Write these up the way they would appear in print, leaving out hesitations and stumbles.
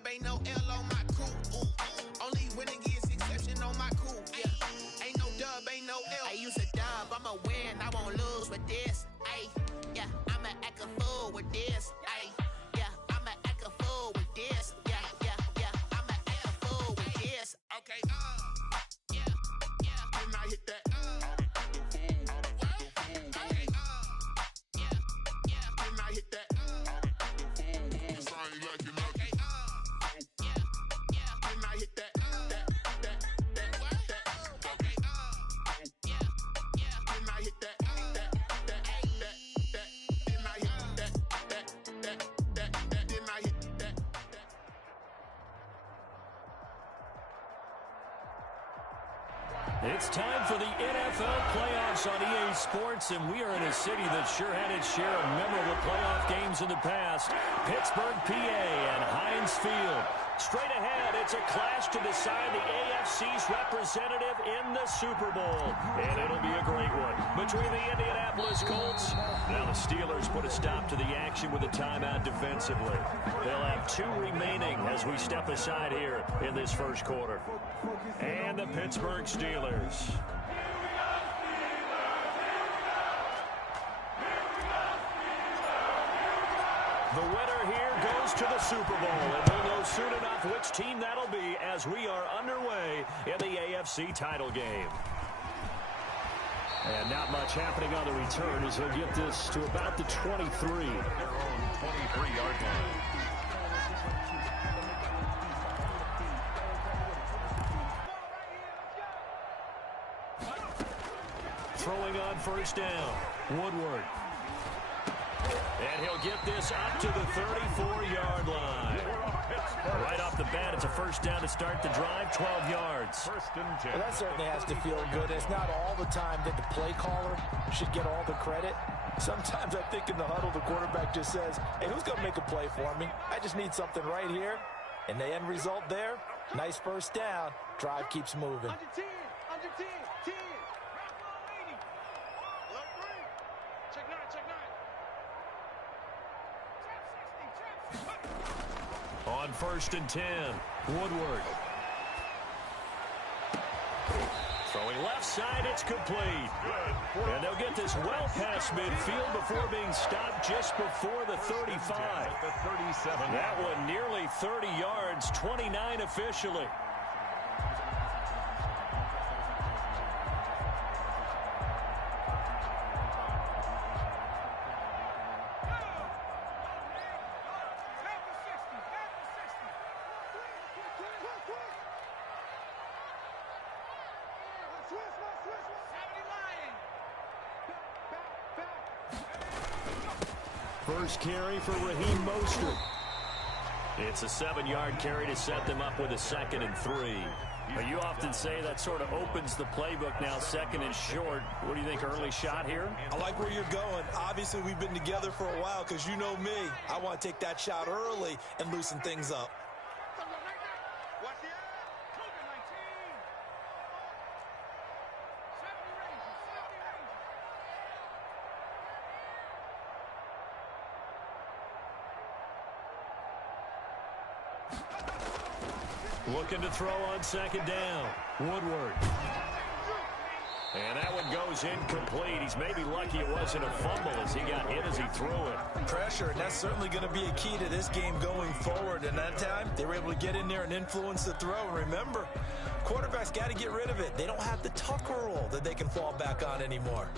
dub, ain't no L on my coupe. Only winning is exception on my coupe. Yeah. Ain't no dub, ain't no L. I use a dub, I'ma win, I won't lose with this. Ay, yeah, I'ma act a fool with this. Ay, yeah, I'ma act a fool with this. Yeah, yeah, yeah, I'ma act a fool with this. Okay, yeah, yeah. And I hit that. It's time for the NFL playoffs on EA Sports, and we are in a city that sure had its share of memorable playoff games in the past. Pittsburgh, PA, and Heinz Field. Straight ahead, it's a clash to decide the AFC's representative in the Super Bowl. And it'll be a great one between the Indianapolis Colts. Now the Steelers put a stop to the action with a timeout defensively. They'll have 2 remaining as we step aside here in this first quarter. And the Pittsburgh Steelers. The winner here goes to the Super Bowl, and we'll know soon enough which team that'll be as we are underway in the AFC title game. And not much happening on the return as he'll get this to about the 23. Their own 23-yard line. Throwing on first down, Woodward. And he'll get this up to the 34-yard line. Right off the bat, it's a first down to start the drive, 12 yards. Well, that certainly has to feel good. It's not all the time that the play caller should get all the credit. Sometimes I think in the huddle, the quarterback just says, hey, who's going to make a play for me? I just need something right here. And the end result there, nice first down. Drive keeps moving. Under 10, 10. Check 9. On first and 10, Woodward. Throwing left side, it's complete. And they'll get this well past midfield before being stopped just before the 35. That one nearly 30 yards, 29 officially. First carry for Raheem Mostert. It's a 7-yard carry to set them up with a 2nd and 3. But you often say that sort of opens the playbook now, 2nd and short. What do you think, early shot here? I like where you're going. Obviously, we've been together for a while because you know me. I want to take that shot early and loosen things up. Looking to throw on 2nd down. Woodward. And that one goes incomplete. He's maybe lucky it wasn't a fumble as he got hit as he threw it. Pressure, and that's certainly going to be a key to this game going forward. And that time, they were able to get in there and influence the throw. And remember, quarterbacks got to get rid of it. They don't have the Tucker rule that they can fall back on anymore.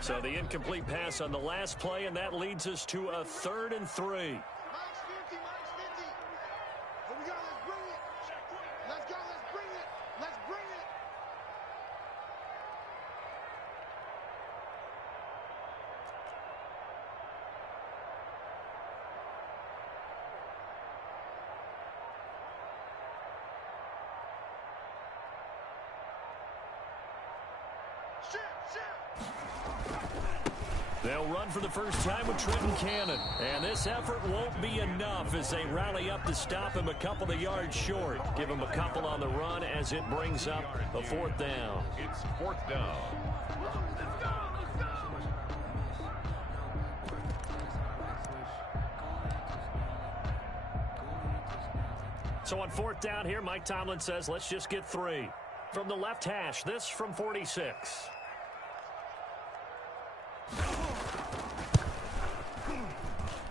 So the incomplete pass on the last play, and that leads us to a 3rd and 3. They'll run for the first time with Trenton Cannon. And this effort won't be enough as they rally up to stop him a couple of yards short. Give him a couple on the run as it brings up a 4th down. It's 4th down. So on 4th down here, Mike Tomlin says, let's just get 3. From the left hash, this from 46.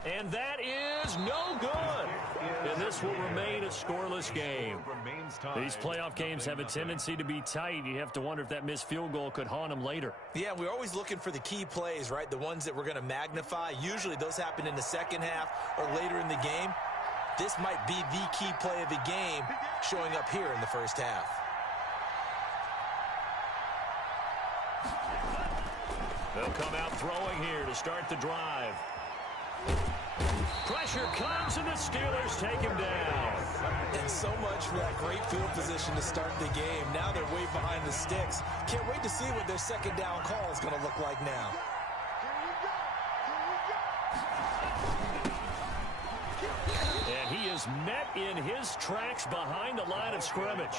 And that is no good. And this will remain a scoreless game. These playoff games have a tendency to be tight. You have to wonder if that missed field goal could haunt them later. Yeah, we're always looking for the key plays, right? The ones that we're going to magnify. Usually those happen in the second half or later in the game. This might be the key play of the game showing up here in the first half. They'll come out throwing here to start the drive. Pressure comes, and the Steelers take him down. And so much for that great field position to start the game. Now they're way behind the sticks. Can't wait to see what their second down call is going to look like now. And he is met in his tracks behind the line of scrimmage.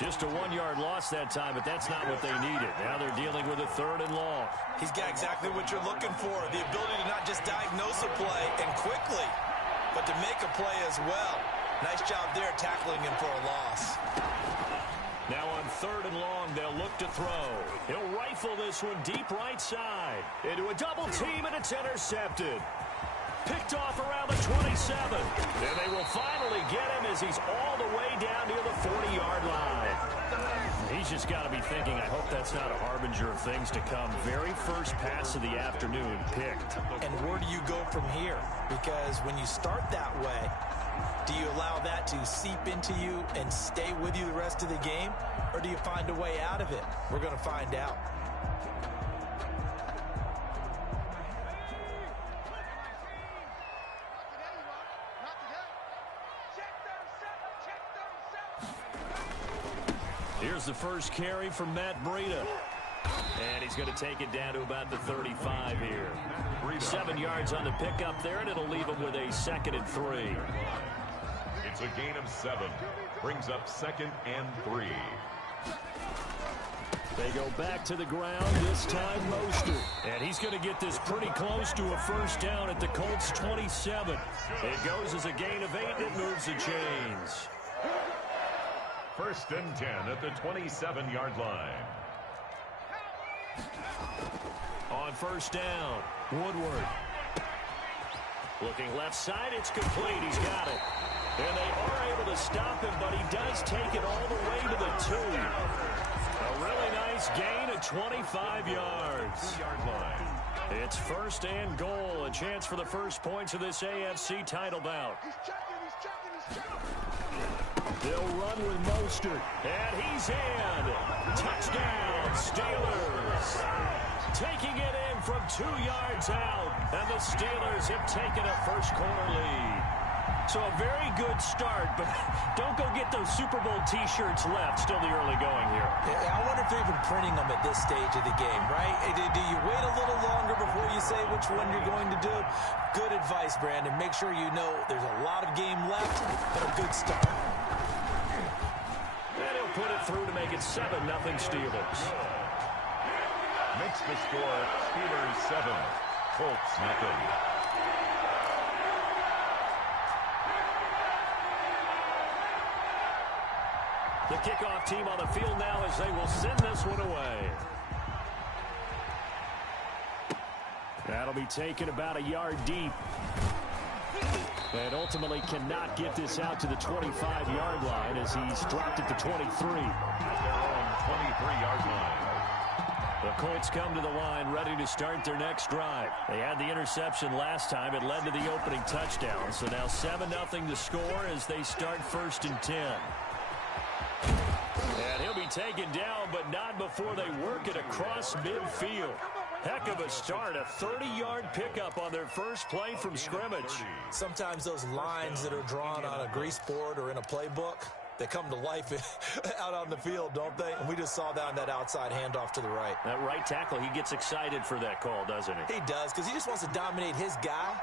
Just a 1-yard loss that time, but that's not what they needed. Now they're dealing with a 3rd and long. He's got exactly what you're looking for, the ability to not just diagnose a play and quickly, but to make a play as well. Nice job there tackling him for a loss. Now on 3rd and long, they'll look to throw. He'll rifle this one deep right side. Into a double team, and it's intercepted. Picked off around the 27. And they will finally get him as he's all the way down near the 40-yard line. He's just got to be thinking, I hope that's not a harbinger of things to come. Very first pass of the afternoon picked. And where do you go from here? Because when you start that way, do you allow that to seep into you and stay with you the rest of the game? Or do you find a way out of it? We're going to find out. Here's the first carry from Matt Breida. And he's going to take it down to about the 35 here. 7 yards on the pickup there, and it'll leave him with a 2nd and 3. It's a gain of 7. Brings up 2nd and 3. They go back to the ground, this time Mostert. And he's going to get this pretty close to a first down at the Colts 27. It goes as a gain of 8, and it moves the chains. 1st and 10 at the 27-yard line. On 1st down, Woodward. Looking left side, it's complete. He's got it. And they are able to stop him, but he does take it all the way to the 2. A really nice gain of 25 yards. It's 1st and goal. A chance for the first points of this AFC title bout. They'll run with Mostert. And he's in. Touchdown, Steelers. Taking it in from 2 yards out. And the Steelers have taken a first-quarter lead. So a very good start, but don't go get those Super Bowl T-shirts left. Still the early going here. I wonder if they're even printing them at this stage of the game, right? Do you wait a little longer before you say which one you're going to do? Good advice, Brandon. Make sure you know there's a lot of game left, but a good start. And he'll put it through to make it 7-0 Steelers. Makes the score Steelers 7, Colts 0. The kickoff team on the field now as they will send this one away. That'll be taken about a yard deep. And ultimately cannot get this out to the 25-yard line as he's dropped it to 23. At their own 23-yard line. The Colts come to the line ready to start their next drive. They had the interception last time. It led to the opening touchdown. So now 7-0 to score as they start 1st and 10. And he'll be taken down, but not before they work it across midfield. Heck of a start, a 30-yard pickup on their first play from scrimmage. Sometimes those lines that are drawn on a grease board or in a playbook, they come to life out on the field, don't they? And we just saw that on that outside handoff to the right. That right tackle, he gets excited for that call, doesn't he? He does, because he just wants to dominate his guy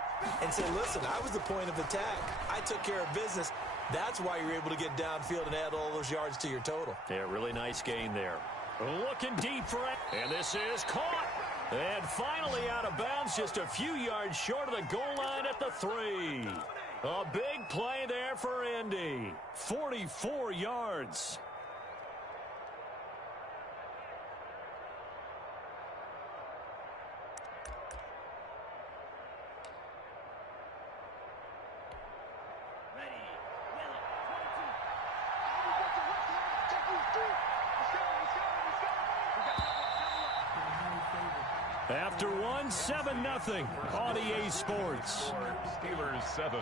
and say, listen, I was the point of attack. I took care of business. That's why you're able to get downfield and add all those yards to your total. Yeah, really nice gain there. Looking deep for it. And this is caught. And finally out of bounds, just a few yards short of the goal line at the 3. A big play there for Indy. 44 yards. After 7-0 on EA Sports. Steelers 7,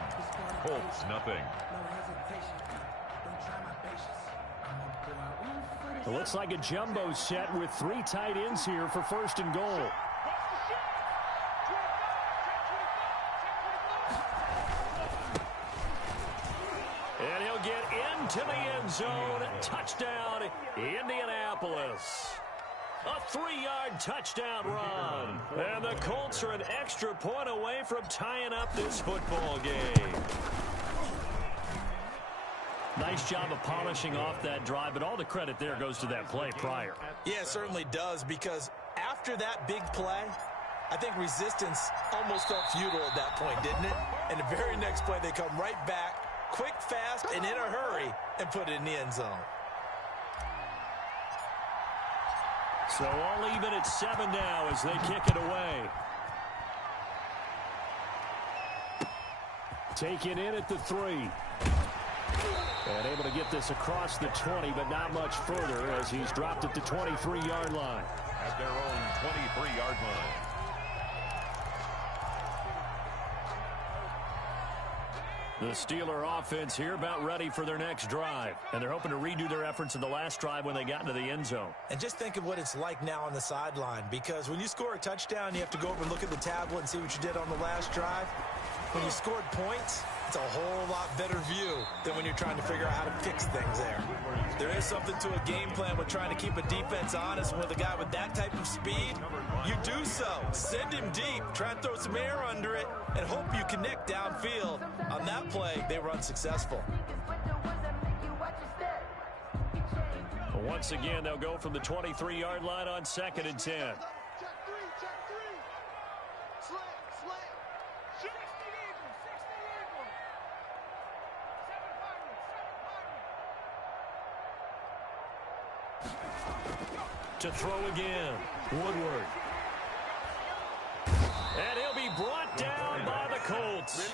Colts nothing. It looks like a jumbo set with 3 tight ends here for 1st and goal. And he'll get into the end zone. Touchdown, Indianapolis. A 3-yard touchdown run. And the Colts are an extra point away from tying up this football game. Nice job of polishing off that drive, but all the credit there goes to that play prior. Yeah, it certainly does, because after that big play, I think resistance almost felt futile at that point, didn't it? And the very next play, they come right back, quick, fast, and in a hurry, and put it in the end zone. So all even at 7 now as they kick it away. Taken in at the 3. And able to get this across the 20, but not much further as he's dropped at the 23-yard line. At their own 23-yard line. The Steeler offense here about ready for their next drive. And they're hoping to redo their efforts in the last drive when they got into the end zone. And just think of what it's like now on the sideline, because when you score a touchdown, you have to go over and look at the tablet and see what you did on the last drive. When you scored points, it's a whole lot better view than when you're trying to figure out how to fix things there. There is something to a game plan with trying to keep a defense honest. With a guy with that type of speed, you do so. Send him deep, try and throw some air under it, and hope you connect downfield. On that play, they were unsuccessful. Well, once again, they'll go from the 23-yard line on 2nd and 10. To throw again, Woodward. And he'll be brought down by the Colts.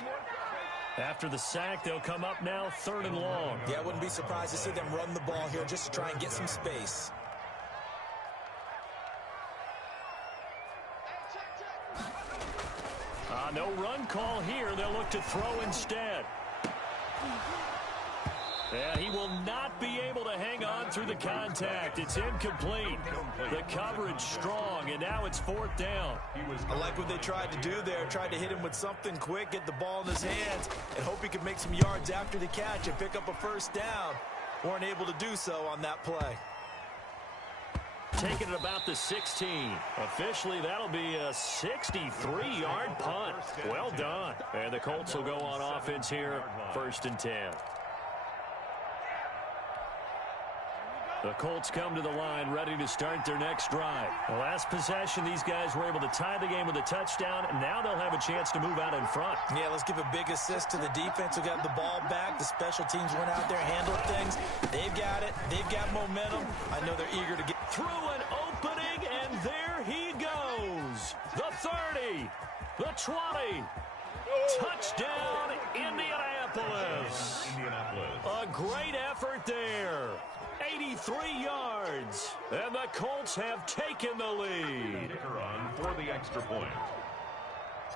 After the sack, they'll come up now 3rd and long. Yeah, I wouldn't be surprised to see them run the ball here just to try and get some space. No run call here. They'll look to throw instead. Yeah, he will not be able to hang on through the contact. It's incomplete. The coverage strong, and now it's 4th down. I like what they tried to do there. Tried to hit him with something quick, get the ball in his hands, and hope he could make some yards after the catch and pick up a 1st down. Weren't able to do so on that play. Taking it about the 16. Officially, that'll be a 63-yard punt. Well done. And the Colts will go on offense here, 1st and 10. The Colts come to the line ready to start their next drive. The last possession, these guys were able to tie the game with a touchdown, and now they'll have a chance to move out in front. Yeah, let's give a big assist to the defense who got the ball back. The special teams went out there, handled things. They've got it. They've got momentum. I know they're eager to get through an opening, and there he goes. The 30, the 20. Touchdown, Indianapolis. A great effort there. 83 yards, and the Colts have taken the lead. For the extra point.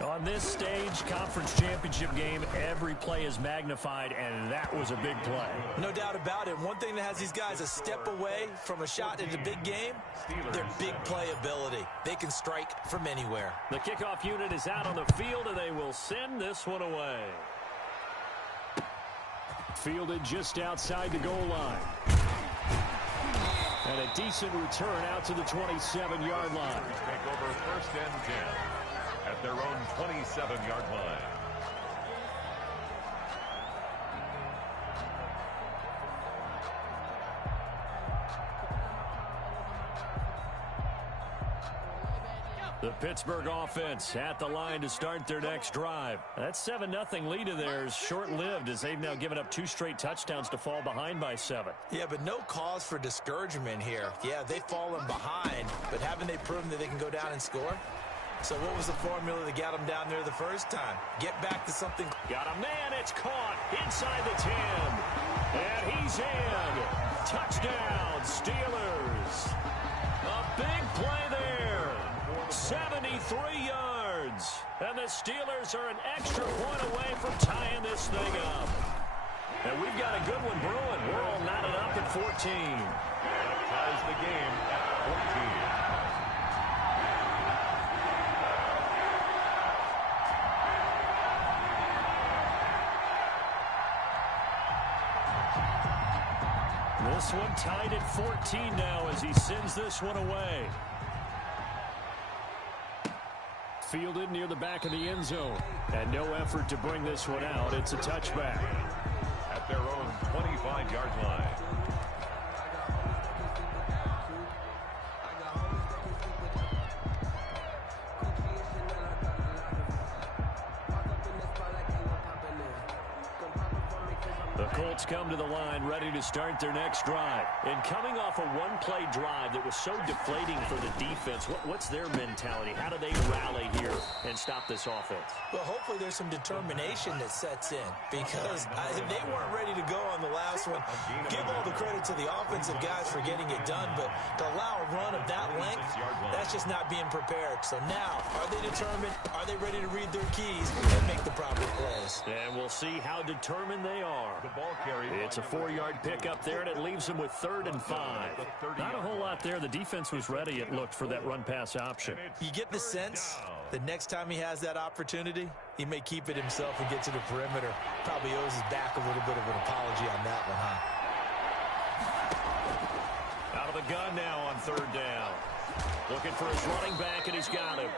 On this stage, conference championship game, every play is magnified, and that was a big play. No doubt about it. One thing that has these guys a step away from a shot at a big game, their big play ability. They can strike from anywhere. The kickoff unit is out on the field, and they will send this one away. Fielded just outside the goal line. And a decent return out to the 27-yard line. Take over 1st and 10 at their own 27-yard line. The Pittsburgh offense at the line to start their next drive. That 7-0 lead of theirs short-lived as they've now given up 2 straight touchdowns to fall behind by 7. Yeah, but no cause for discouragement here. Yeah, they've fallen behind, but haven't they proven that they can go down and score? So what was the formula that got them down there the first time? Get back to something. Got a man, it's caught inside the 10. And he's in. Touchdown, Steelers. A big play there. 73 yards. And the Steelers are an extra point away from tying this thing up. And we've got a good one brewing. We're all knotted up at 14. Ties the game at 14. This one tied at 14 now as he sends this one away. Fielded near the back of the end zone. And no effort to bring this one out. It's a touchback. At their own 25-yard line. The Colts come to the line ready to start their next drive. And coming off a one-play drive that was so deflating for the defense, what's their mentality? How do they rally here and stop this offense? Well, hopefully there's some determination that sets in because they weren't ready to go on the last one. Give all the credit to the offensive guys for getting it done, but to allow a run of that length, that's just not being prepared. So now, are they determined? Are they ready to read their keys and make the proper plays? And we'll see how determined they are. It's a 4-yard pickup there, and it leaves them with 3rd and 5. Not a whole lot there. The defense was ready, it looked, for that run-pass option. You get the sense that next time he has that opportunity, he may keep it himself and get to the perimeter. Probably owes his back a little bit of an apology on that one, huh? Out of the gun now on 3rd down. Looking for his running back, and he's got him.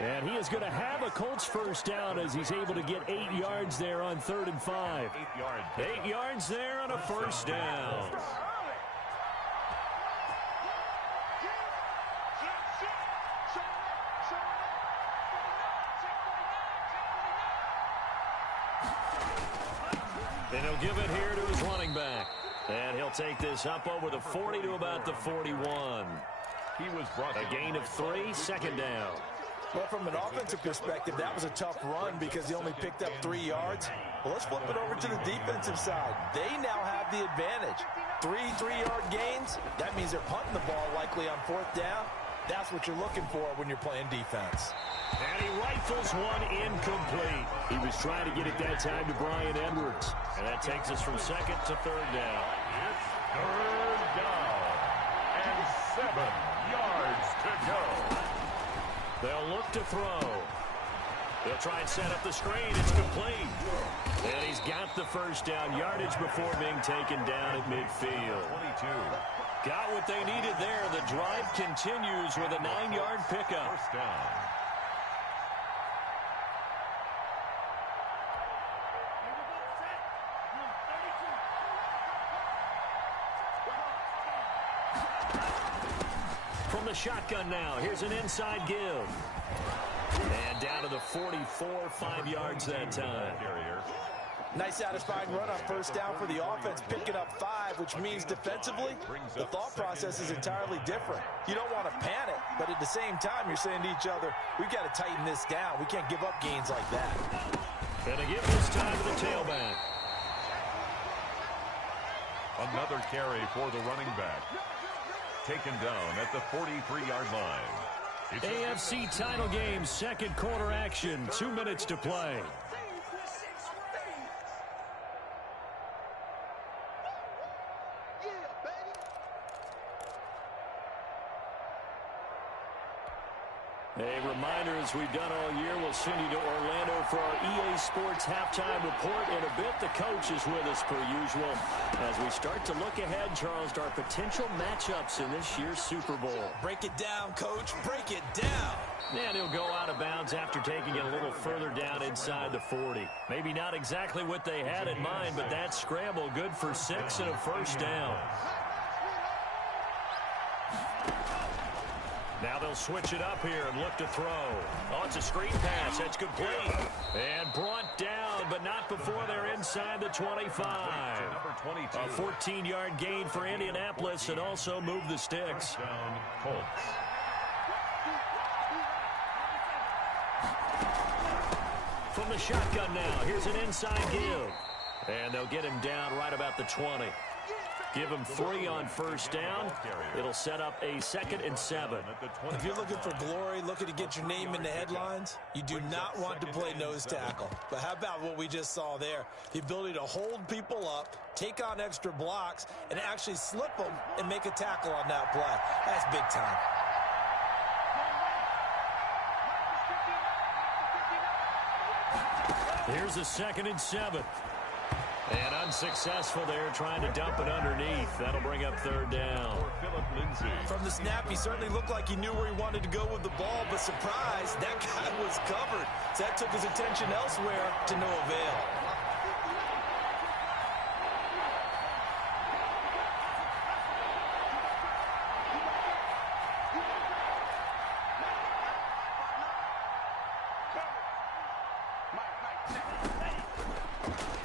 And he is going to have a Colts first down as he's able to get 8 yards there on 3rd and 5. 8 yards there on a first down. And he'll give it here to his running back. And he'll take this up over the 40 to about the 41. He was brought a gain of 3, 2nd down. Well, from an offensive perspective, that was a tough run because he only picked up 3 yards. Well, let's flip it over to the defensive side. They now have the advantage. 3 3-yard gains. That means they're punting the ball likely on 4th down. That's what you're looking for when you're playing defense. And he rifles one incomplete. He was trying to get it that time to Brian Edwards. And that takes us from 2nd to 3rd down. It's 3rd down. And 7 yards to go. They'll look to throw. They'll try and set up the screen. It's complete. And he's got the first down yardage before being taken down at midfield. 22. Got what they needed there. The drive continues with a 9-yard pickup. First down. From the shotgun now, here's an inside give. And down to the 44, 5 yards that time. Nice satisfying run on first down for the offense, picking up 5, which means defensively, the thought process is entirely different. You don't want to panic, but at the same time, you're saying to each other, we've got to tighten this down. We can't give up gains like that. And to give this time to the tailback. Another carry for the running back. Taken down at the 43-yard line. AFC title game, 2nd quarter action, 2 minutes to play. A reminder, as we've done all year, we'll send you to Orlando for our EA Sports halftime report. In a bit, the coach is with us per usual as we start to look ahead, Charles, to our potential matchups in this year's Super Bowl. Break it down, Coach. Break it down. And he'll go out of bounds after taking it a little further down inside the 40. Maybe not exactly what they had in mind, but that scramble good for 6 and a first down. Now they'll switch it up here and look to throw. Oh, it's a screen pass. That's complete. And brought down, but not before they're inside the 25. A 14-yard gain for Indianapolis and also move the sticks. Down, Colts. From the shotgun now, here's an inside give. And they'll get him down right about the 20. Give him 3 on first down. It'll set up a 2nd and 7. If you're looking for glory, looking to get your name in the headlines, you do not want to play nose tackle. But how about what we just saw there? The ability to hold people up, take on extra blocks, and actually slip them and make a tackle on that play. That's big time. Here's a 2nd and 7. And unsuccessful there, trying to dump it underneath. That'll bring up 3rd down. From the snap, he certainly looked like he knew where he wanted to go with the ball, but surprise, that guy was covered. So that took his attention elsewhere to no avail.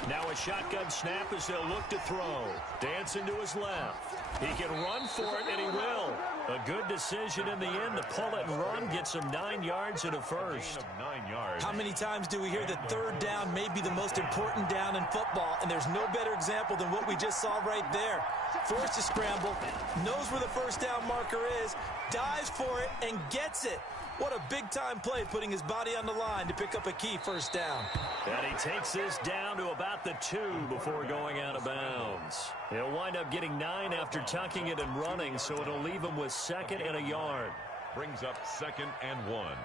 Now a shotgun snap as they'll look to throw. Dancing to his left. He can run for it, and he will. A good decision in the end to pull it and run. Gets him 9 yards and a first. 9 yards. How many times do we hear that 3rd down may be the most important down in football? And there's no better example than what we just saw right there. Forced to scramble, knows where the first down marker is, dives for it, and gets it. What a big-time play, putting his body on the line to pick up a key first down. And he takes this down to about the 2 before going out of bounds. He'll wind up getting 9 after tucking it and running, so it'll leave him with 2nd and a yard. Brings up 2nd and 1.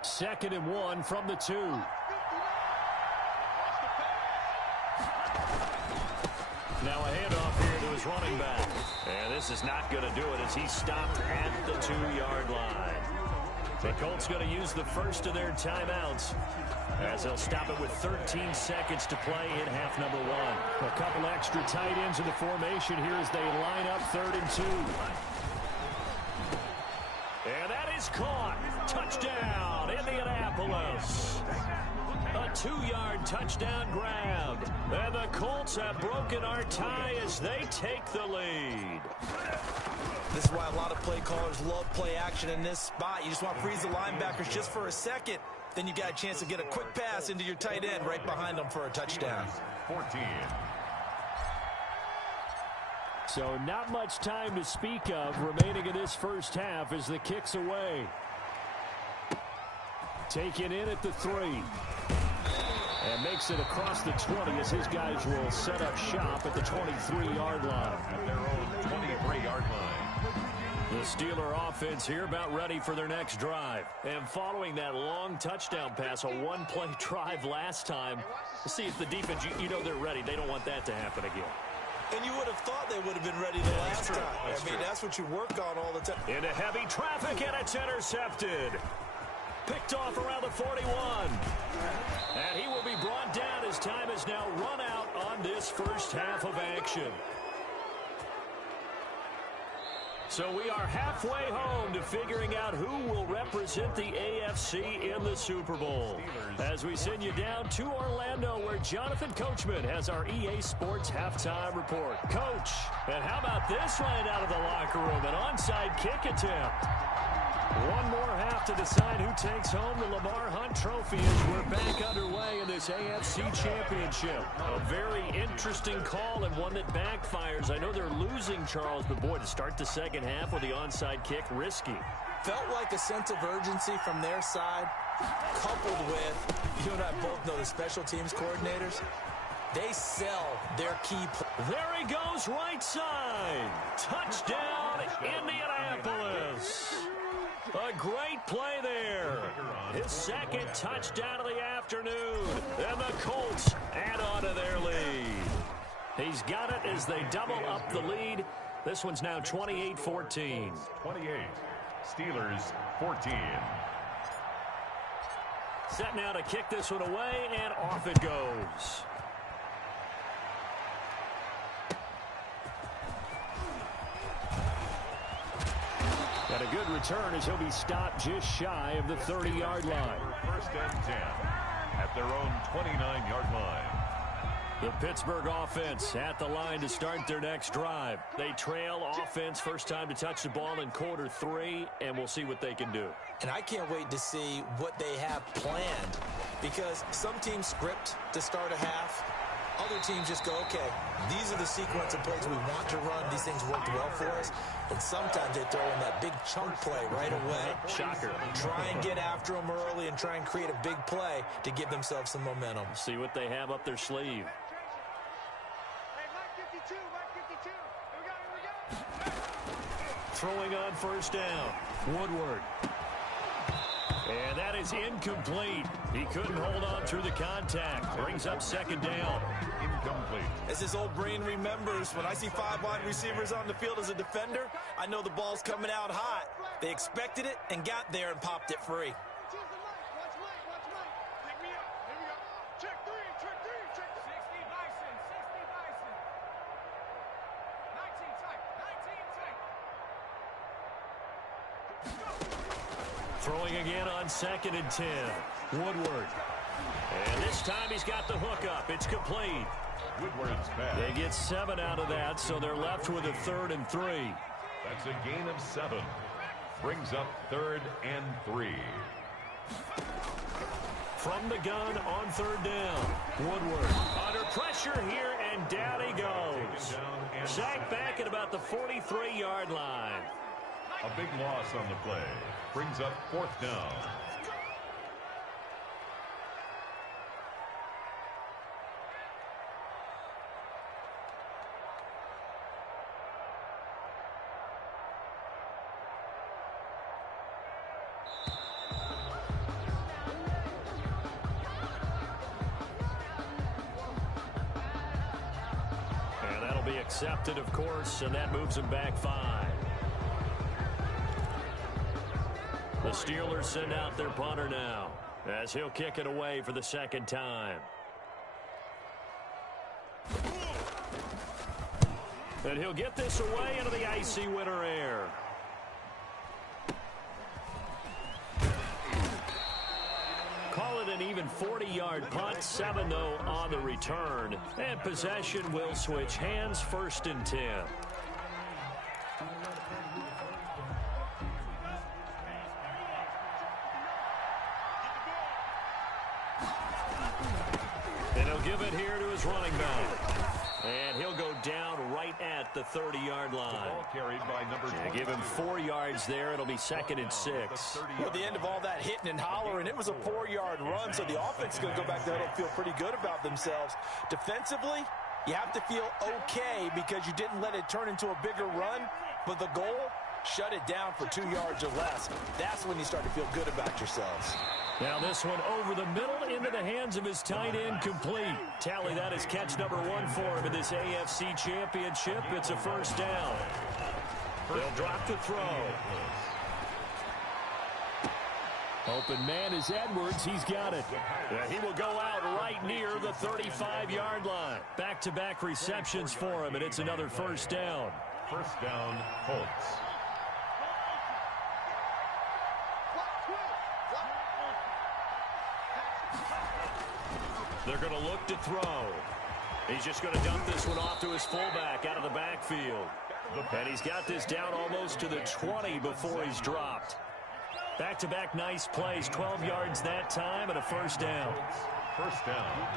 Second and 1 from the 2. Now a handoff here to his running back. And this is not going to do it as he's stopped at the 2-yard line. The Colts going to use the first of their timeouts as they'll stop it with 13 seconds to play in half number 1. A couple extra tight ends in the formation here as they line up 3rd and 2. And that is caught. Touchdown, Indianapolis. A 2-yard touchdown grab. And the Colts have broken our tie as they take the lead. This is why a lot of play callers love play action in this spot. You just want to freeze the linebackers just for a second. Then you got a chance to get a quick pass into your tight end right behind them for a touchdown. 14. So not much time to speak of remaining in this first half as the kick's away. Taken in at the 3. And makes it across the 20 as his guys will set up shop at the 23-yard line. At their own 23-yard line. The Steeler offense here about ready for their next drive. And following that long touchdown pass, a one-play drive last time, to see if the defense, you know they're ready. They don't want that to happen again. And you would have thought they would have been ready the last time. I mean, that's what you work on all the time. Into heavy traffic, and it's intercepted. Picked off around the 41. And he will be brought down as time is now run out on this first half of action. So we are halfway home to figuring out who will represent the AFC in the Super Bowl. As we send you down to Orlando, where Jonathan Coachman has our EA Sports halftime report. Coach, and how about this right out of the locker room? An onside kick attempt. One more half to decide who takes home the Lamar Hunt Trophy as we're back underway in this AFC Championship. A very interesting call and one that backfires. I know they're losing, Charles, but boy, to start the second half with the onside kick, risky. Felt like a sense of urgency from their side, coupled with, you and I both know the special teams coordinators, they sell their key play. There he goes, right side. Touchdown, Indianapolis. A great play there. His second touchdown of the afternoon. And the Colts add on to their lead. He's got it as they double up the lead. This one's now 28-14. 28. Steelers 14. Set now to kick this one away, and off it goes. And a good return as he'll be stopped just shy of the 30-yard line. First and 10 at their own 29-yard line. The Pittsburgh offense at the line to start their next drive. They trail offense, first time to touch the ball in quarter 3, and we'll see what they can do. And I can't wait to see what they have planned, because some teams script to start a half. Other teams just go, okay, these are the sequence of plays we want to run. These things worked well for us. And sometimes they throw in that big chunk play right away. Shocker. Try and get after them early and try and create a big play to give themselves some momentum. See what they have up their sleeve. Throwing on first down. Woodward. And that is incomplete. He couldn't hold on through the contact. Brings up second down. Incomplete. As his old brain remembers, when I see 5 wide receivers on the field as a defender, I know the ball's coming out hot. They expected it and got there and popped it free. Throwing again on second and 10. Woodward. And this time he's got the hook up. It's complete. Woodward's pass. They get 7 out of that, so they're left with a 3rd and 3. That's a gain of 7. Brings up 3rd and 3. From the gun on 3rd down. Woodward under pressure here, and down he goes. Sacked back at about the 43-yard line. A big loss on the play. Brings up 4th down. And that'll be accepted, of course, and that moves him back 5. The Steelers send out their punter now as he'll kick it away for the 2nd time. And he'll get this away into the icy winter air. Call it an even 40-yard punt, 7 though on the return. And possession will switch hands, 1st and 10. And he'll give it here to his running back. And he'll go down right at the 30-yard line. Ball carried by number 20. Give him 4 yards there. It'll be 2nd and 6. At the end of all that hitting and hollering, it was a 4-yard run, so the offense is going to go back there and feel pretty good about themselves. Defensively, you have to feel okay because you didn't let it turn into a bigger run, but the goal, shut it down for 2 yards or less. That's when you start to feel good about yourselves. Now this one over the middle into the hands of his tight end, complete. Tally, that is catch number 1 for him in this AFC Championship. It's a 1st down. They'll drop the throw. Open man is Edwards. He's got it. He will go out right near the 35-yard line. Back-to-back receptions for him, and it's another 1st down. 1st down, Colts. They're going to look to throw. He's just going to dump this one off to his fullback out of the backfield. And he's got this down almost to the 20 before he's dropped. Back-to-back nice plays, 12 yards that time and a 1st down. 1st down.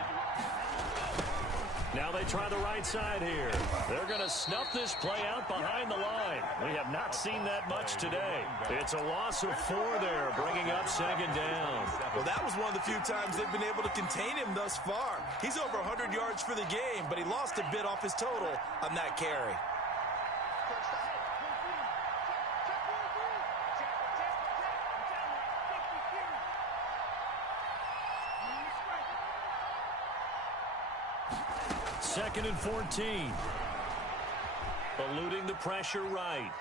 Now they try the right side here. They're going to snuff this play out behind the line. We have not seen that much today. It's a loss of 4 there, bringing up 2nd down. Well, that was one of the few times they've been able to contain him thus far. He's over 100 yards for the game, but he lost a bit off his total on that carry. Second and 14. Eluding the pressure right.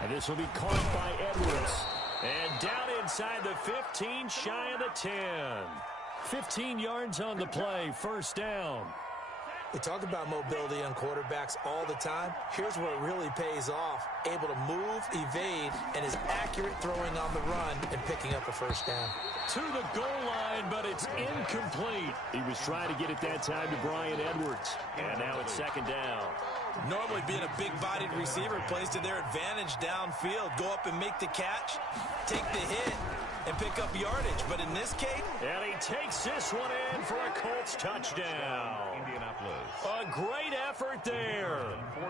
And this will be caught by Edwards. And down inside the 15, shy of the 10. 15 yards on the play, 1st down. We talk about mobility on quarterbacks all the time. Here's where it really pays off. Able to move, evade, and is accurate throwing on the run and picking up a first down. To the goal line, but it's incomplete. He was trying to get it that time to Brian Edwards. And now it's second down. Normally being a big-bodied receiver plays to their advantage downfield. Go up and make the catch, take the hit, and pick up yardage. But in this case... And he takes this one in for a Colts touchdown. Indianapolis. A great effort there.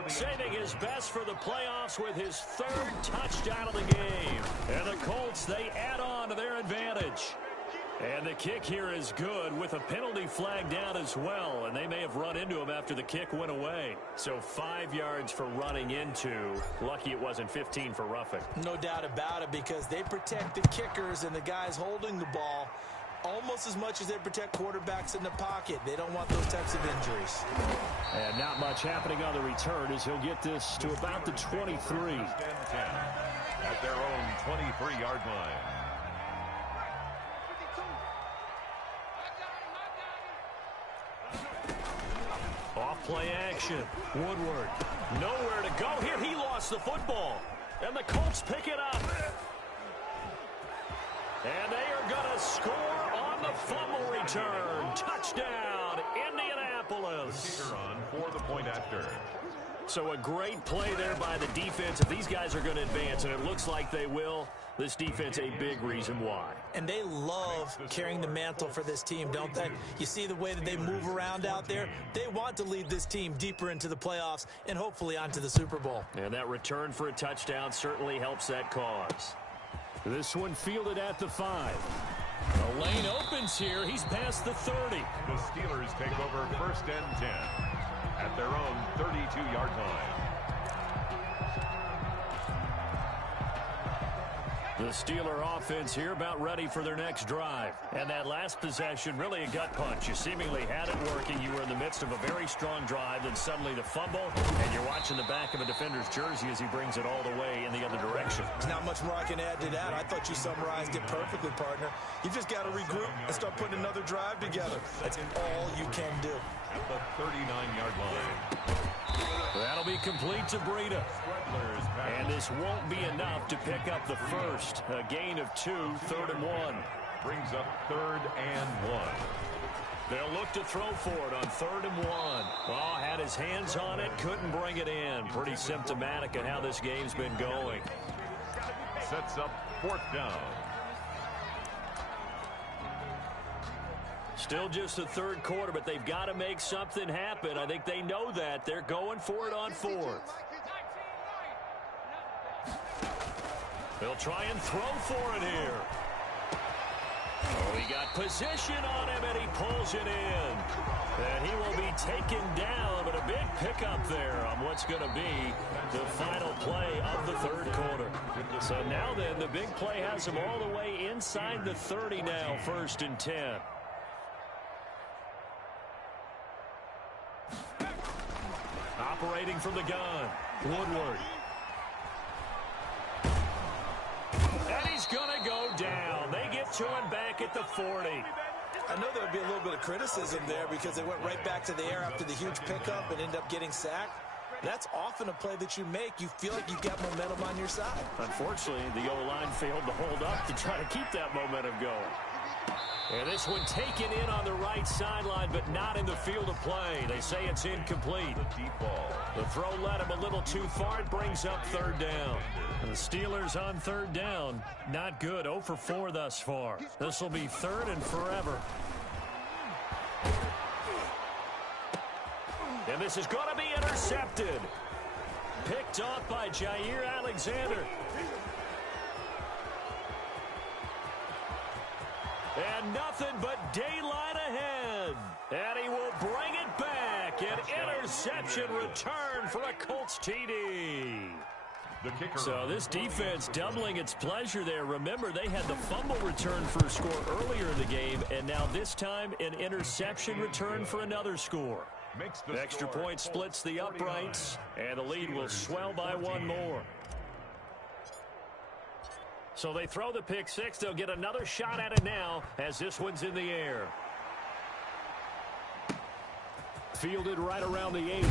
Saving his best for the playoffs with his third touchdown of the game. And the Colts, they add on to their advantage. And the kick here is good with a penalty flag down as well. And they may have run into him after the kick went away. So 5 yards for running into. Lucky it wasn't 15 for roughing. No doubt about it, because they protect the kickers and the guys holding the ball almost as much as they protect quarterbacks in the pocket. They don't want those types of injuries. And not much happening on the return as he'll get this to about the 23. At their own 23-yard line. Off play action. Woodward. Nowhere to go here. He lost the football. And the Colts pick it up. And they are going to score on the fumble return. Touchdown, Indianapolis. Kicker on for the point after. So a great play there by the defense. If these guys are going to advance, and it looks like they will, this defense a big reason why. And they love carrying the mantle for this team, don't they? You see the way that they move around out there? They want to lead this team deeper into the playoffs and hopefully onto the Super Bowl. And that return for a touchdown certainly helps that cause. This one fielded at the 5. The lane opens here. He's past the 30. The Steelers take over first and 10 at their own 32-yard line. The Steeler offense here about ready for their next drive. And that last possession, really a gut punch. You seemingly had it working. You were in the midst of a very strong drive, then suddenly the fumble, and you're watching the back of a defender's jersey as he brings it all the way in the other direction. There's not much more I can add to that. I thought you summarized it perfectly, partner. You just got to regroup and start putting another drive together. That's all you can do. At the 39-yard line. That'll be complete to Breida. And this won't be enough to pick up the first. A gain of 2, 3rd and 1. Brings up 3rd and 1. They'll look to throw for it on 3rd and 1. Well, had his hands on it, couldn't bring it in. Pretty symptomatic of how this game's been going. Sets up 4th down. Still just the 3rd quarter, but they've got to make something happen. I think they know that. They're going for it on 4th. They'll try and throw for it here. Oh, he got position on him, and he pulls it in. And he will be taken down, but a big pickup there on what's going to be the final play of the 3rd quarter. So now then, the big play has him all the way inside the 30 now, 1st and 10. Operating from the gun, Woodward. And he's going to go down. They get to him back at the 40. I know there would be a little bit of criticism there because they went right back to the air after the huge pickup and ended up getting sacked. That's often a play that you make. You feel like you've got momentum on your side. Unfortunately, the O-line failed to hold up to try to keep that momentum going. And this one taken in on the right sideline, but not in the field of play. They say it's incomplete. Deep ball. The throw led him a little too far. It brings up 3rd down. The Steelers on 3rd down. Not good. 0 for 4 thus far. This will be 3rd and forever. And this is going to be intercepted. Picked off by Jair Alexander. And nothing but daylight ahead. And he will bring it back. An interception return for a Colts TD. So this defense doubling its pleasure there. Remember, they had the fumble return for a score earlier in the game, and now this time an interception return for another score. Extra point splits the uprights, and the lead will swell by 1 more. So they throw the pick 6. They'll get another shot at it now as this one's in the air. Fielded right around the 8.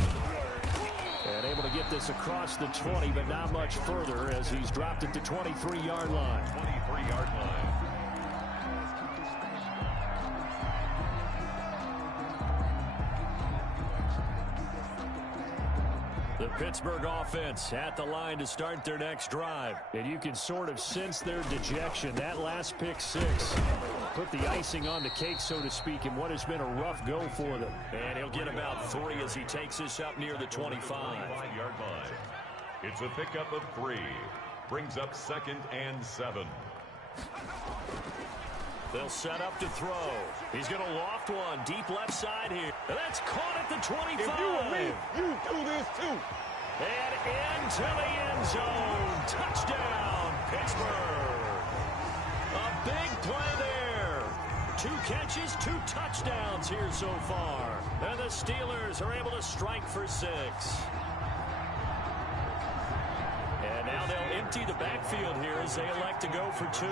And able to get this across the 20, but not much further as he's dropped it to 23-yard line. 23-yard line. The Pittsburgh offense at the line to start their next drive. And you can sort of sense their dejection. That last pick six put the icing on the cake, so to speak, in what has been a rough go for them. And he'll get about 3 as he takes this up near the 25. 25-yard line. It's a pickup of 3. Brings up 2nd and 7. They'll set up to throw. He's going to loft one deep left side here. And that's caught at the 25. If you were me, you do this too. And into the end zone. Touchdown, Pittsburgh. A big play there. 2 catches, 2 touchdowns here so far. And the Steelers are able to strike for 6. And now they'll empty the backfield here as they elect to go for 2.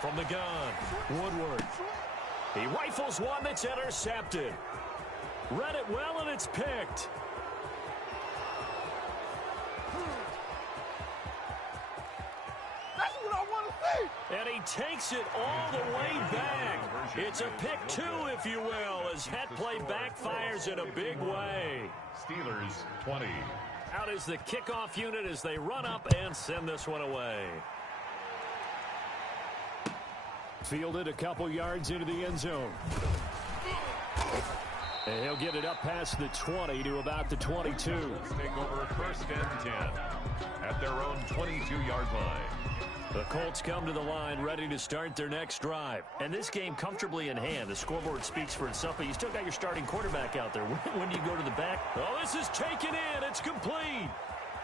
From the gun, Woodward. He rifles one that's intercepted. Read it well, and it's picked. That's what I want to see. And he takes it all the way back. It's a pick 2, if you will, as that play backfires in a big way. Steelers 20. Out is the kickoff unit as they run up and send this one away. Fielded a couple yards into the end zone. And he'll get it up past the 20 to about the 22. Take over 1st and 10 at their own 22-yard line. The Colts come to the line ready to start their next drive. And this game comfortably in hand. The scoreboard speaks for itself, but you still got your starting quarterback out there. When do you go to the back? Oh, this is taken in. It's complete.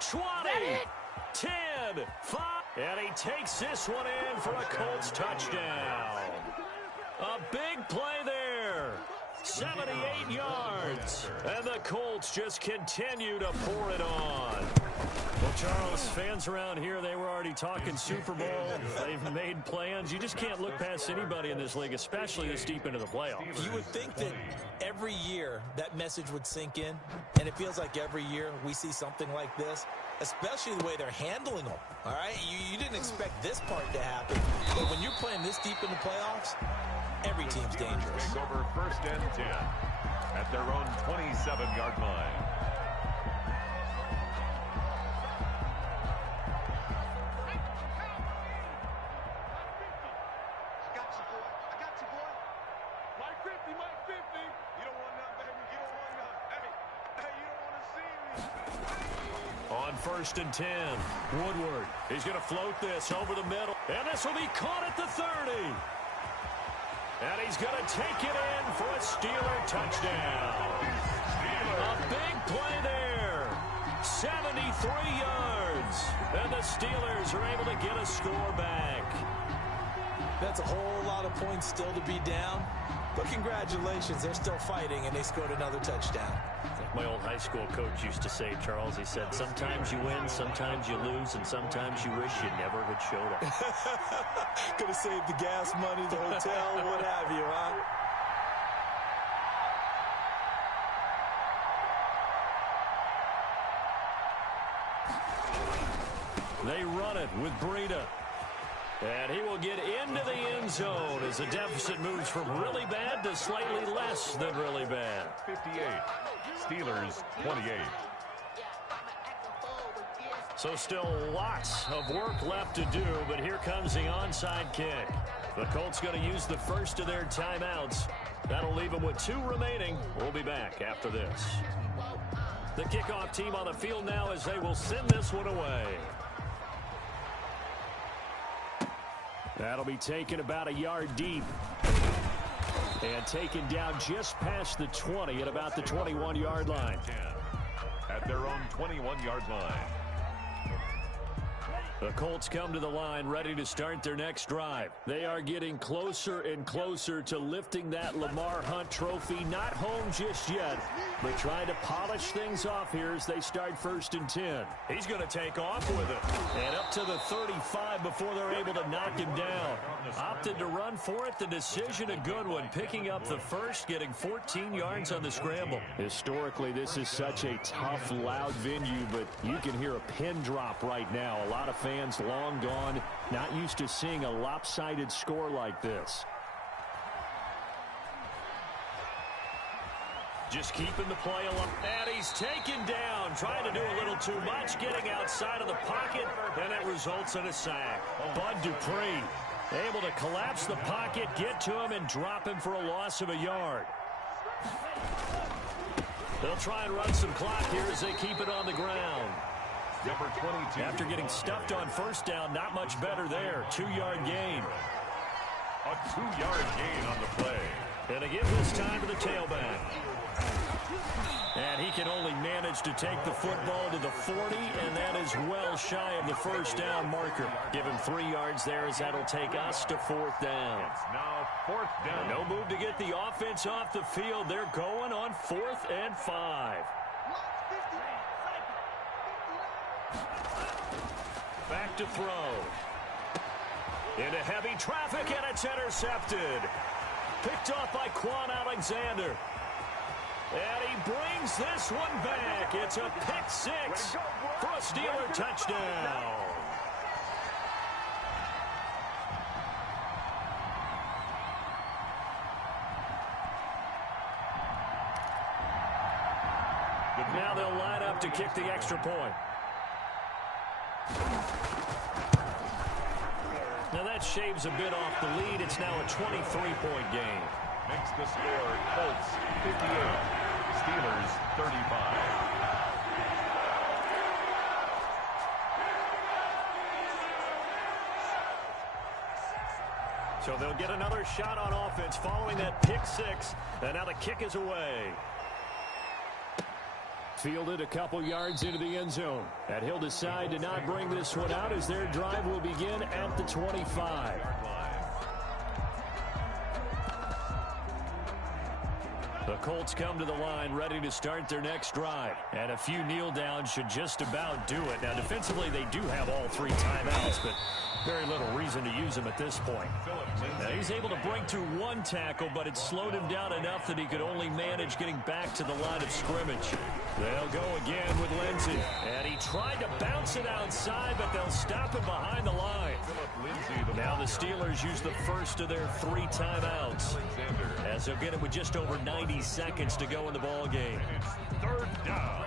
20, 10, 5. And he takes this one in for a Colts touchdown. A big play there. 78 yards. And the Colts just continue to pour it on. Well, Charles, fans around here, they were already talking Super Bowl. They've made plans. You just can't look past anybody in this league, especially this deep into the playoffs. You would think that every year that message would sink in, and it feels like every year we see something like this, especially the way they're handling them. All right, you didn't expect this part to happen, but when you're playing this deep in the playoffs, every team's dangerous. Take over 1st and 10 at their own 27-yard line. On 1st and 10, Woodward. He's going to float this over the middle. And this will be caught at the 30. And he's going to take it in for a Steeler touchdown. A big play there. 73 yards. And the Steelers are able to get a score back. That's a whole lot of points still to be down. But congratulations, they're still fighting, and they scored another touchdown. My old high school coach used to say, Charles, he said, sometimes you win, sometimes you lose, and sometimes you wish you never had showed up. Could have saved the gas money, the hotel, what have you, huh? They run it with Breida. And he will get into the end zone as the deficit moves from really bad to slightly less than really bad. 58. Steelers 28. So still lots of work left to do, but here comes the onside kick. The Colts going to use the first of their timeouts. That'll leave them with 2 remaining. We'll be back after this. The kickoff team on the field now as they will send this one away. That'll be taken about a yard deep. And taken down just past the 20 at about the 21-yard line. At their own 21-yard line. The Colts come to the line ready to start their next drive. They are getting closer and closer to lifting that Lamar Hunt trophy. Not home just yet, but trying to polish things off here as they start 1st and 10. He's going to take off with it. And up to the 35 before they're able to knock him down. Opted to run for it. The decision a good one. Picking up the first, getting 14 yards on the scramble. Historically, this is such a tough, loud venue, but you can hear a pin drop right now. A lot of fans long gone, not used to seeing a lopsided score like this. Just keeping the play along. And he's taken down, trying to do a little too much, getting outside of the pocket, and it results in a sack. Bud Dupree able to collapse the pocket, get to him, and drop him for a loss of a yard. They'll try and run some clock here as they keep it on the ground. Number 22. After getting stuffed on 1st down, not much better there. 2-yard gain. A 2-yard gain on the play. And they give this time to the tailback. And he can only manage to take the football to the 40, and that is well shy of the 1st down marker. Give him 3 yards there as that'll take us to 4th down. It's now 4th down. No move to get the offense off the field. They're going on 4th and 5. Back to throw. Into heavy traffic, and it's intercepted. Picked off by Quan Alexander. And he brings this one back. It's a pick 6 for a Steeler touchdown. Now they'll line up to kick the extra point. Now that shaves a bit off the lead. It's now a 23-point game. Makes the score Colts 58, Steelers 35. So they'll get another shot on offense following that pick 6. And now the kick is away. Fielded a couple yards into the end zone. And he'll decide to not bring this one out as their drive will begin at the 25. The Colts come to the line ready to start their next drive. And a few kneel downs should just about do it. Now defensively they do have all 3 timeouts, but very little reason to use them at this point. Now he's able to break through 1 tackle, but it slowed him down enough that he could only manage getting back to the line of scrimmage. They'll go again with Lindsey. And he tried to bounce it outside, but they'll stop him behind the line. Now the Steelers use the first of their 3 timeouts, as they'll get it with just over 90 seconds to go in the ball game. It's 3rd down.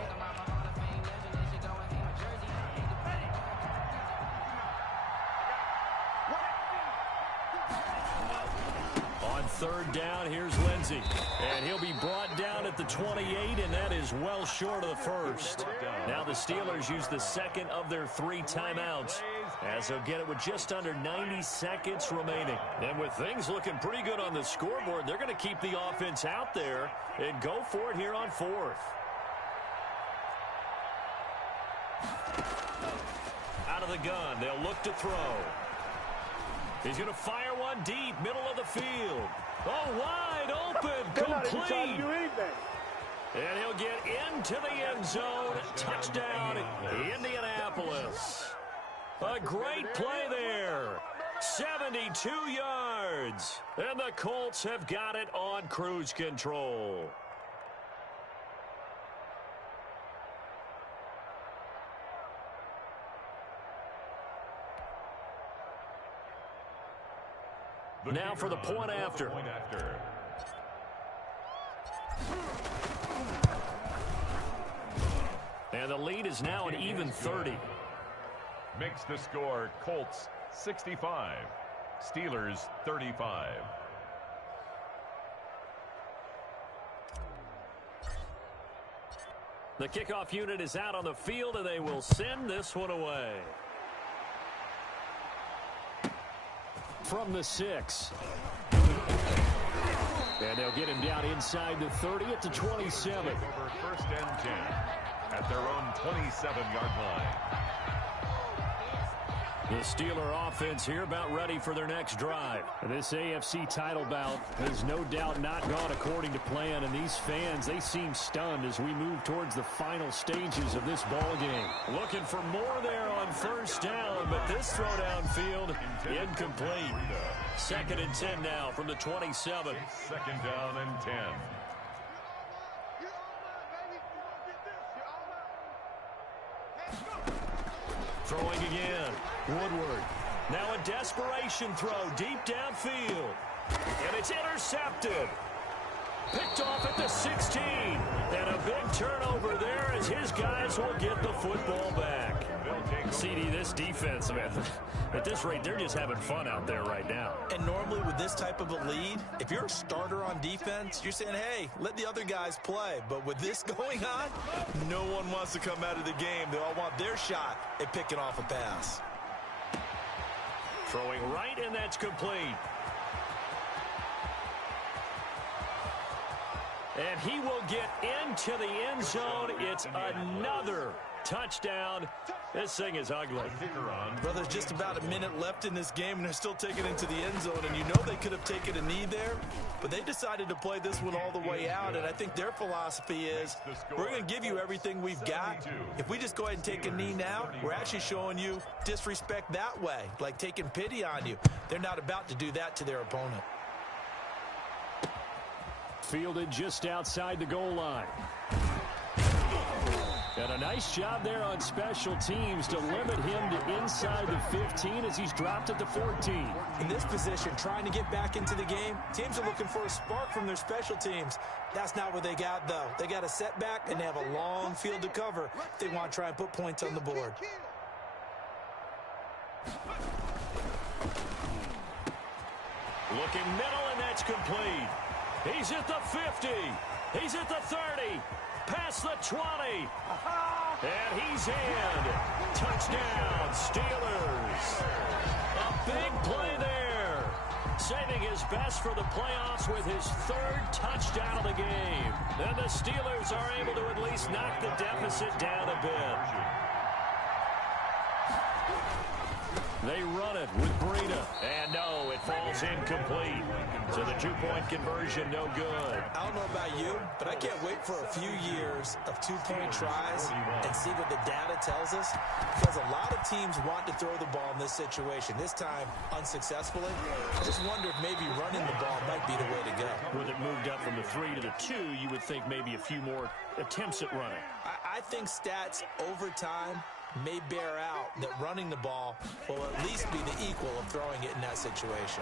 On 3rd down, here's Lindsey. And he'll be brought down at the 28, and that is well short of the 1st. Now the Steelers use the 2nd of their 3 timeouts, as they'll get it with just under 90 seconds remaining. And with things looking pretty good on the scoreboard, they're going to keep the offense out there and go for it here on 4th. Out of the gun, they'll look to throw. He's going to fire one deep, middle of the field. Oh, wide open, complete. And he'll get into the end zone. Touchdown, Indianapolis. A great play there. 72 yards. And the Colts have got it on cruise control. Now for the point after. And the lead is now an even 30. Makes the score Colts 65, Steelers 35. The kickoff unit is out on the field, and they will send this one away. From the 6. And they'll get him down inside the 30 at the 27. Over 1st and 10 at their own 27-yard line. The Steeler offense here about ready for their next drive. This AFC title bout has no doubt not gone according to plan, and these fans, they seem stunned as we move towards the final stages of this ball game. Looking for more there on first down, but this throw downfield incomplete. 2nd and 10 now from the 27. 2nd down and 10. Throwing again. Woodward. Now a desperation throw deep downfield. And it's intercepted. Picked off at the 16. And a big turnover there as his guys will get the football back. CD, this defense, man, at this rate, they're just having fun out there right now. And normally with this type of a lead, if you're a starter on defense, you're saying, hey, let the other guys play. But with this going on, no one wants to come out of the game. They all want their shot at picking off a pass. Throwing right, and that's complete. And he will get into the end zone. It's another touchdown. This thing is ugly. Well, there's just about a minute left in this game, and they're still taking it into the end zone. And you know they could have taken a knee there, but they decided to play this one all the way out. And I think their philosophy is, we're going to give you everything we've got. If we just go ahead and take a knee now, we're actually showing you disrespect that way, like taking pity on you. They're not about to do that to their opponent. Fielded just outside the goal line. And a nice job there on special teams to limit him to inside the 15 as he's dropped at the 14. In this position, trying to get back into the game, teams are looking for a spark from their special teams. That's not what they got, though. They got a setback, and they have a long field to cover if they want to try and put points on the board. Looking middle, and that's complete. He's at the 50. He's at the 30. Past the 20. And he's in. Touchdown, Steelers. A big play there. Saving his best for the playoffs with his 3rd touchdown of the game. Then the Steelers are able to at least knock the deficit down a bit. They run it with Breida. And no, it falls incomplete. So the 2-point conversion, no good. I don't know about you, but I can't wait for a few years of 2-point tries and see what the data tells us. Because a lot of teams want to throw the ball in this situation. This time, unsuccessfully. I just wonder if maybe running the ball might be the way to go. With it moved up from the 3 to the 2, you would think maybe a few more attempts at running. I think stats over time may bear out that running the ball will at least be the equal of throwing it in that situation.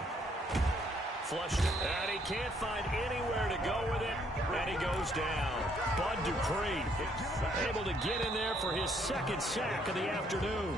Flushed it, and he can't find anywhere to go with it, and he goes down. Bud Dupree able to get in there for his 2nd sack of the afternoon.